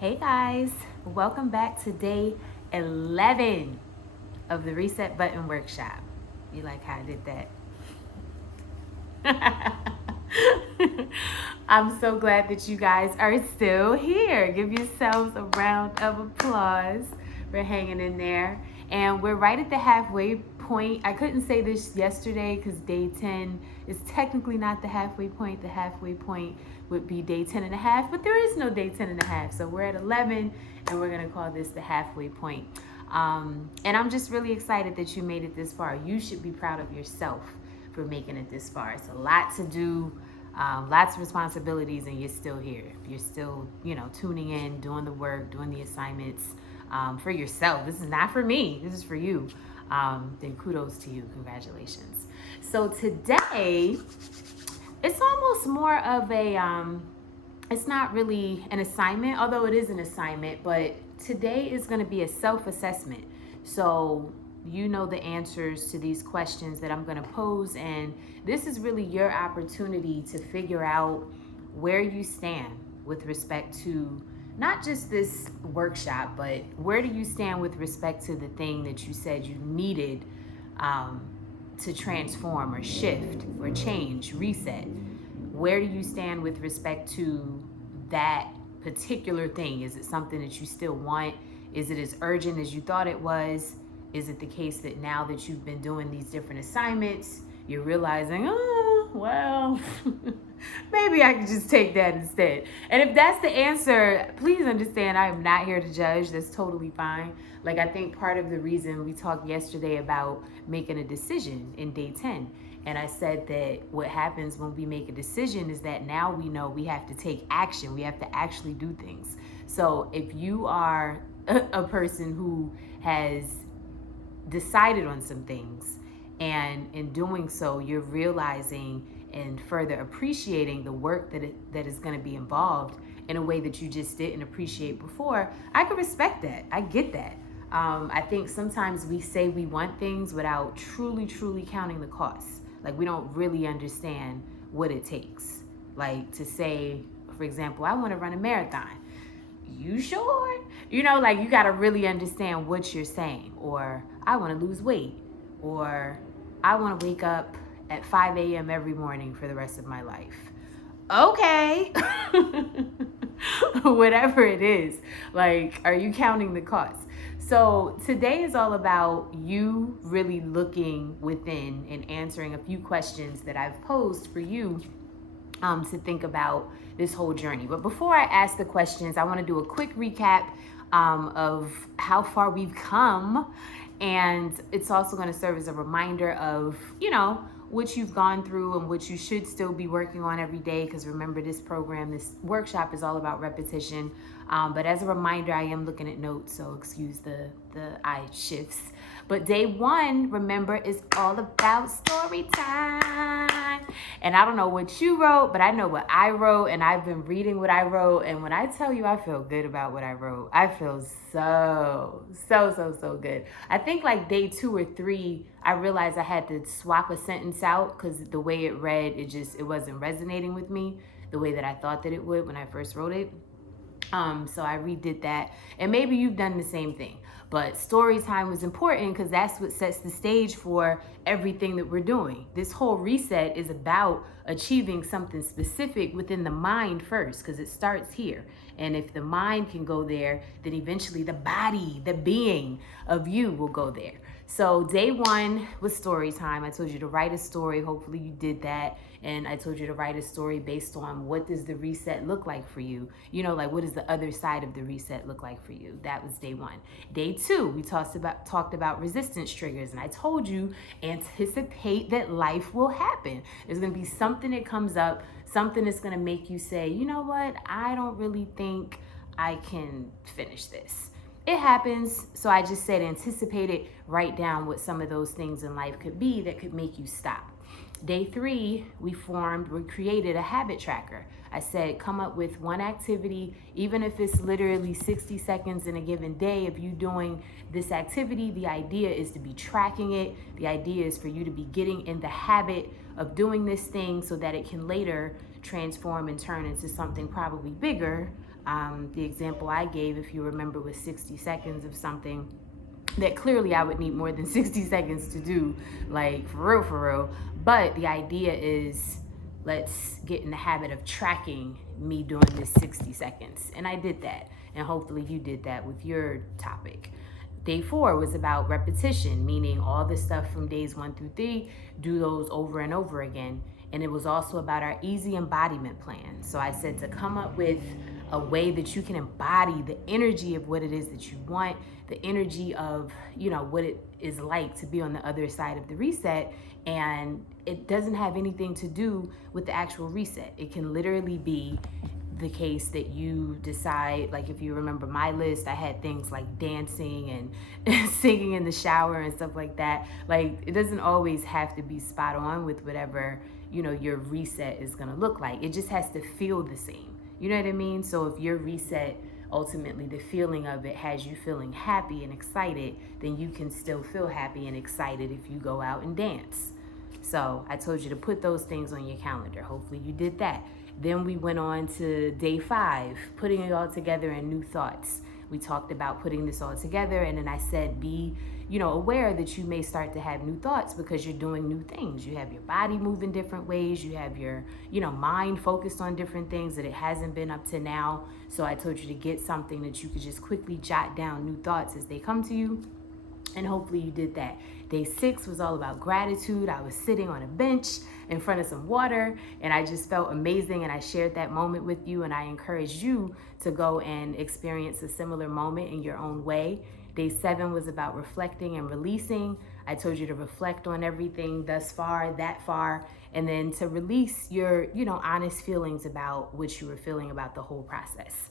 Hey guys, welcome back to day 11 of the Reset Button Workshop. You like how I did that? I'm so glad that you guys are still here. Give yourselves a round of applause for hanging in there. And we're right at the halfway point. I couldn't say this yesterday because day 10 is technically not the halfway point. The halfway point would be day 10 and a half, but there is no day 10 and a half. So we're at 11 and we're going to call this the halfway point. And I'm just really excited that you made it this far. You should be proud of yourself for making it this far. It's a lot to do, lots of responsibilities, and you're still here. You're still, tuning in, doing the work, doing the assignments for yourself. This is not for me. This is for you. Then kudos to you. Congratulations. So today, it's almost more of a, it's not really an assignment, although it is an assignment, but today is going to be a self-assessment. So you know the answers to these questions that I'm going to pose, and this is really your opportunity to figure out where you stand with respect to not just this workshop, but where do you stand with respect to the thing that you said you needed to transform or shift or change, reset. Where do you stand with respect to that particular thing? Is it something that you still want? Is it as urgent as you thought it was? Is it the case that now that you've been doing these different assignments, you're realizing, oh, well, maybe I could just take that instead? And if that's the answer, please understand I am not here to judge. That's totally fine. Like, I think part of the reason we talked yesterday about making a decision in day 10, and I said that what happens when we make a decision is that now we know we have to take action. We have to actually do things. So if you are a person who has decided on some things, and in doing so you're realizing and further appreciating the work that is going to be involved in a way that you just didn't appreciate before, I can respect that. I get that. I think sometimes we say we want things without truly counting the costs. Like, we don't really understand what it takes. Like, to say, for example, I want to run a marathon. You sure? You got to really understand what you're saying. Or I want to lose weight. Or I want to wake up at 5 a.m. every morning for the rest of my life. Okay. Whatever it is. Like, are you counting the costs? So today is all about you really looking within and answering a few questions that I've posed for you to think about this whole journey. But before I ask the questions, I want to do a quick recap of how far we've come. And it's also going to serve as a reminder of, what you've gone through and what you should still be working on every day. Because remember, this workshop is all about repetition. But as a reminder, I am looking at notes, so excuse the eye shifts. But day 1, remember, is all about story time. And I don't know what you wrote, but I know what I wrote, and I've been reading what I wrote. And when I tell you I feel good about what I wrote, I feel so good. I think like day 2 or 3, I realized I had to swap a sentence out because the way it read, it wasn't resonating with me the way that I thought that it would when I first wrote it. So I redid that, and maybe you've done the same thing. But story time was important because that's what sets the stage for everything that we're doing. This whole reset is about achieving something specific within the mind first, because it starts here. And if the mind can go there, then eventually the body, the being of you will go there. So day 1 was story time. I told you to write a story. Hopefully you did that. And I told you to write a story based on what does the reset look like for you? What does the other side of the reset look like for you? That was day 1. Day 2, we talked about resistance triggers. And I told you, anticipate that life will happen. There's going to be something that comes up, something that's going to make you say, you know what? I don't really think I can finish this. It happens. So I just said anticipate it, write down what some of those things in life could be that could make you stop. Day 3, we created a habit tracker. I said, come up with one activity, even if it's literally 60 seconds in a given day of you doing this activity. The idea is to be tracking it. The idea is for you to be getting in the habit of doing this thing so that it can later transform and turn into something probably bigger The example I gave, if you remember, was 60 seconds of something that clearly I would need more than 60 seconds to do, like for real. But the idea is, let's get in the habit of tracking me doing this 60 seconds. And I did that. And hopefully you did that with your topic. Day 4 was about repetition, meaning all the stuff from days 1 through 3, do those over and over again. And it was also about our easy embodiment plan. So I said to come up with a way that you can embody the energy of what it is that you want, the energy of, what it is like to be on the other side of the reset. And it doesn't have anything to do with the actual reset. It can literally be the case that you decide, like if you remember my list, I had things like dancing and singing in the shower and stuff like that. Like, it doesn't always have to be spot on with whatever, your reset is gonna look like. It just has to feel the same. You know what I mean? So if your reset, ultimately the feeling of it has you feeling happy and excited, then you can still feel happy and excited if you go out and dance. So I told you to put those things on your calendar. Hopefully you did that. Then we went on to day 5, putting it all together in new thoughts. We talked about putting this all together, and then I said be, aware that you may start to have new thoughts because you're doing new things. You have your body moving different ways. You have your, mind focused on different things that it hasn't been up to now. So I told you to get something that you could just quickly jot down new thoughts as they come to you. And hopefully you did that. Day 6 was all about gratitude. I was sitting on a bench in front of some water and I just felt amazing, and I shared that moment with you, and I encouraged you to go and experience a similar moment in your own way. Day 7 was about reflecting and releasing. I told you to reflect on everything thus far, that far, and then to release your, honest feelings about what you were feeling about the whole process.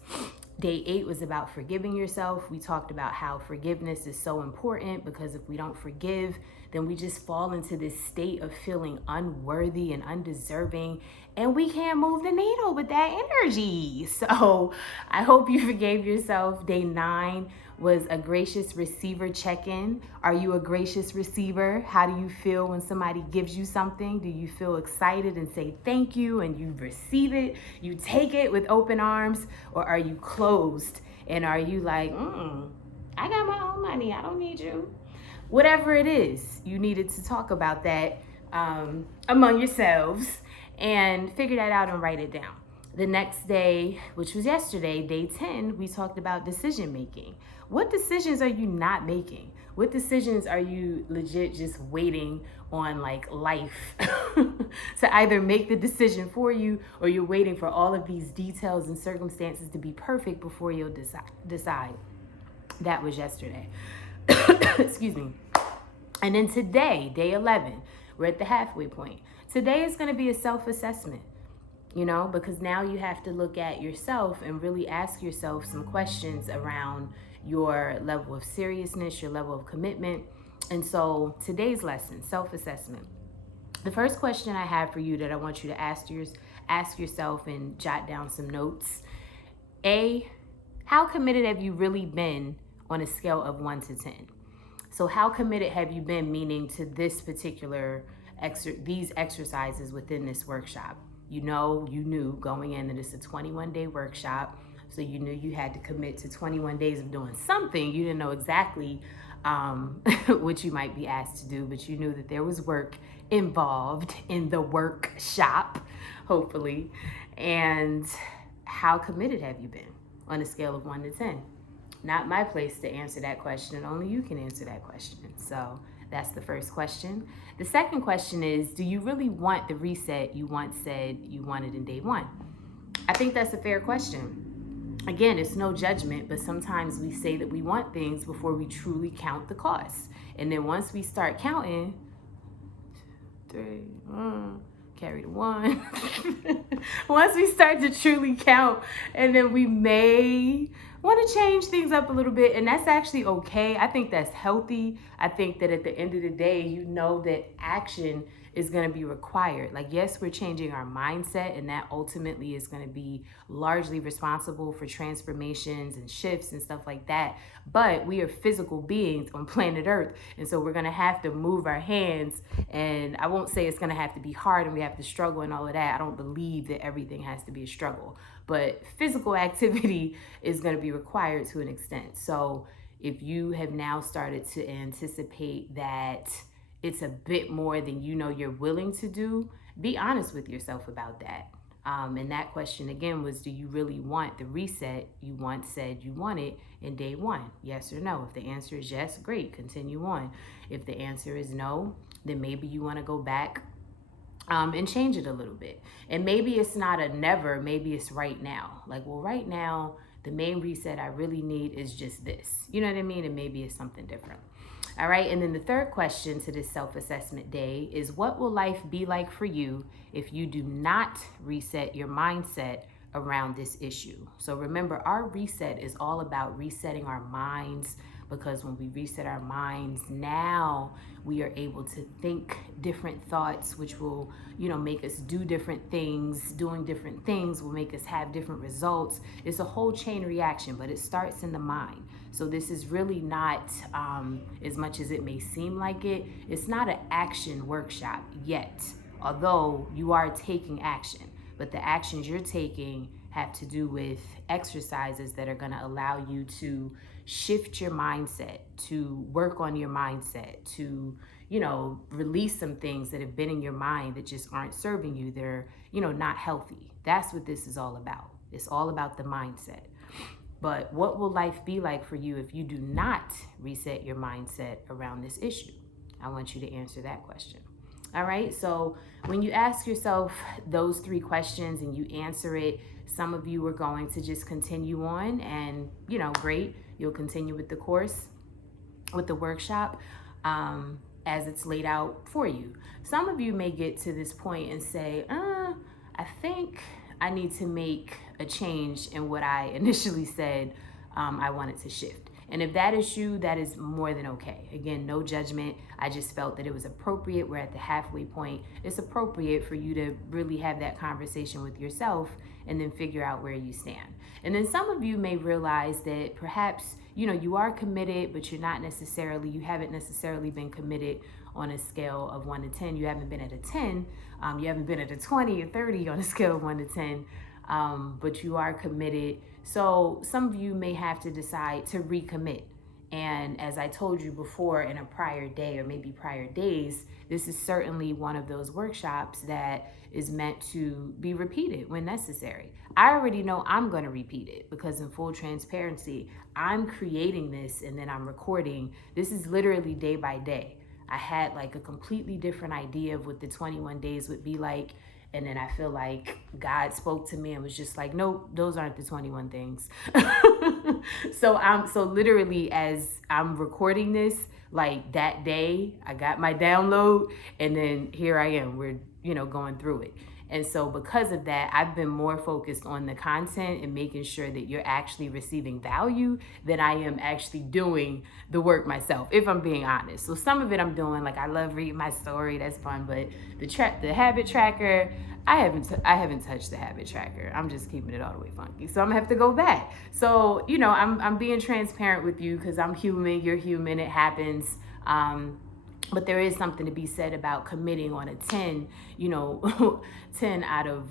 Day 8 was about forgiving yourself. We talked about how forgiveness is so important because if we don't forgive, then we just fall into this state of feeling unworthy and undeserving, and we can't move the needle with that energy. So I hope you forgave yourself. Day 9 was a gracious receiver check-in. Are you a gracious receiver? How do you feel when somebody gives you something? Do you feel excited and say thank you and you receive it? You take it with open arms, or are you closed? And are you like, I got my own money, I don't need you? Whatever it is, you needed to talk about that among yourselves and figure that out and write it down. The next day, which was yesterday, day 10, we talked about decision making. What decisions are you not making? What decisions are you legit just waiting on, like, life to either make the decision for you, or you're waiting for all of these details and circumstances to be perfect before you'll decide? That was yesterday. Excuse me. And then today, day 11, we're at the halfway point. Today is going to be a self-assessment, because now you have to look at yourself and really ask yourself some questions around your level of seriousness, your level of commitment. And so today's lesson, self-assessment. The first question I have for you that I want you to ask yourself and jot down some notes. A, how committed have you really been on a scale of 1 to 10? So how committed have you been, meaning to this particular these exercises within this workshop? You knew going in that it's a 21-day workshop, so you knew you had to commit to 21 days of doing something. You didn't know exactly what you might be asked to do, but you knew that there was work involved in the workshop, hopefully. And how committed have you been on a scale of 1 to 10? Not my place to answer that question. Only you can answer that question. So that's the first question. The second question is, do you really want the reset you once said you wanted in day 1? I think that's a fair question. Again, it's no judgment, but sometimes we say that we want things before we truly count the costs. And then once we start counting, 3, carry the 1. Once we start to truly count, and then we may want to change things up a little bit, and that's actually okay. I think that's healthy. I think that at the end of the day, that action is going to be required. Like, yes, we're changing our mindset, and that ultimately is going to be largely responsible for transformations and shifts and stuff like that. But we are physical beings on planet Earth. And so we're going to have to move our hands. And I won't say it's going to have to be hard and we have to struggle and all of that. I don't believe that everything has to be a struggle. But physical activity is going to be required to an extent. So if you have now started to anticipate that it's a bit more than you know you're willing to do, be honest with yourself about that. And that question again was, do you really want the reset you once said you wanted in day one? Yes or no? If the answer is yes, great, continue on. If the answer is no, then maybe you want to go back and change it a little bit. And maybe it's not a never, maybe it's right now. Like, well, right now, the main reset I really need is just this. You know what I mean? And maybe it's something different. All right. And then the third question to this self-assessment day is, what will life be like for you if you do not reset your mindset around this issue? So remember, our reset is all about resetting our minds, because when we reset our minds, now we are able to think different thoughts, which will, make us do different things. Doing different things will make us have different results. It's a whole chain reaction, but it starts in the mind. So this is really not, as much as it may seem like it, it's not an action workshop yet, although you are taking action. But the actions you're taking have to do with exercises that are going to allow you to shift your mindset, to work on your mindset, to, release some things that have been in your mind that just aren't serving you. They're, not healthy. That's what this is all about. It's all about the mindset. But what will life be like for you if you do not reset your mindset around this issue? I want you to answer that question. All right. So when you ask yourself those three questions and you answer it, some of you are going to just continue on and, great. You'll continue with the course, with the workshop, as it's laid out for you. Some of you may get to this point and say, I think I need to make a change in what I initially said I wanted to shift. And if that is you, that is more than okay. Again, no judgment. I just felt that it was appropriate. We're at the halfway point. It's appropriate for you to really have that conversation with yourself and then figure out where you stand. And then some of you may realize that perhaps, you are committed, but you haven't necessarily been committed on a scale of 1 to 10. You haven't been at a 10. You haven't been at a 20 or 30 on a scale of 1 to 10. But you are committed. So some of you may have to decide to recommit. And as I told you before in a prior day or maybe prior days, this is certainly one of those workshops that is meant to be repeated when necessary. I already know I'm going to repeat it because in full transparency, I'm creating this and then I'm recording. This is literally day by day. I had like a completely different idea of what the 21 days would be like. And then I feel like God spoke to me and was just like, nope, those aren't the 21 things. So literally as I'm recording this, like that day, I got my download and then here I am, we're, going through it. And so because of that, I've been more focused on the content and making sure that you're actually receiving value than I am actually doing the work myself, if I'm being honest. So some of it I'm doing, like I love reading my story, that's fun, but the habit tracker, I haven't touched the habit tracker. I'm just keeping it all the way funky. So I'm gonna have to go back. So, I'm being transparent with you because I'm human, you're human, it happens. But there is something to be said about committing on a 10, 10 out of,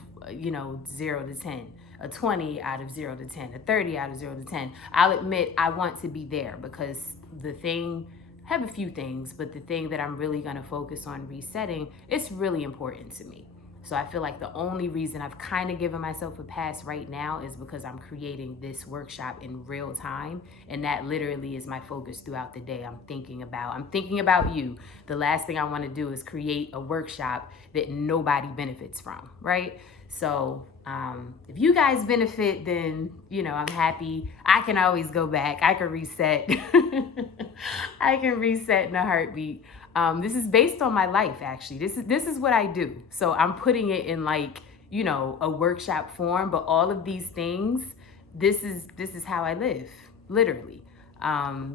0 to 10, a 20 out of 0 to 10, a 30 out of 0 to 10. I'll admit I want to be there because I have a few things, but the thing that I'm really going to focus on resetting, it's really important to me. So I feel like the only reason I've kind of given myself a pass right now is because I'm creating this workshop in real time. And that literally is my focus throughout the day. I'm thinking about you. The last thing I want to do is create a workshop that nobody benefits from, right? So if you guys benefit, then, I'm happy. I can always go back. I can reset. I can reset in a heartbeat. This is based on my life, actually. This is what I do. So I'm putting it in like, a workshop form, but all of these things, this is how I live, literally.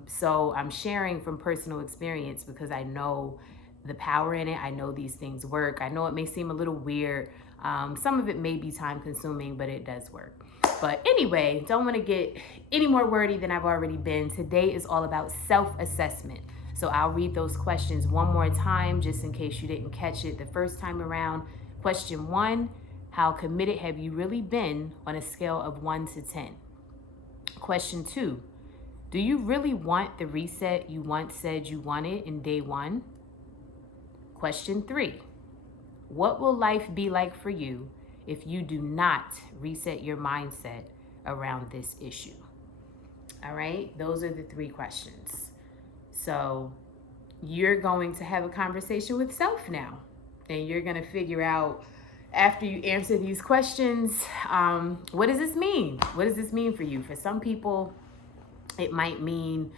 So I'm sharing from personal experience because I know the power in it. I know these things work. I know it may seem a little weird. Some of it may be time consuming, but it does work. But anyway, don't want to get any more wordy than I've already been. Today is all about self-assessment. So I'll read those questions one more time just in case you didn't catch it the first time around. Question 1, how committed have you really been on a scale of 1 to 10? Question 2, do you really want the reset you once said you wanted in day 1? Question 3, what will life be like for you if you do not reset your mindset around this issue? All right, those are the 3 questions. So you're going to have a conversation with self now, and you're going to figure out, after you answer these questions, what does this mean? What does this mean for you? For some people, it might mean,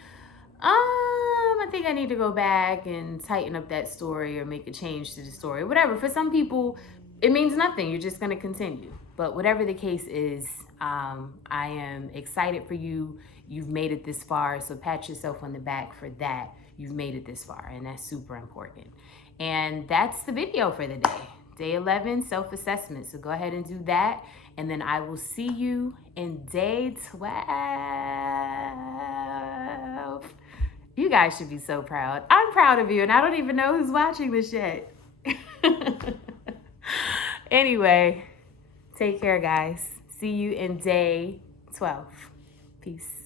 I think I need to go back and tighten up that story or make a change to the story, whatever. For some people, it means nothing. You're just going to continue. But whatever the case is, I am excited for you. You've made it this far, so pat yourself on the back for that. You've made it this far, and that's super important. And that's the video for the day. Day 11, self-assessment. So go ahead and do that, and then I will see you in day 12. You guys should be so proud. I'm proud of you, and I don't even know who's watching this yet. Anyway, take care, guys. See you in day 12. Peace.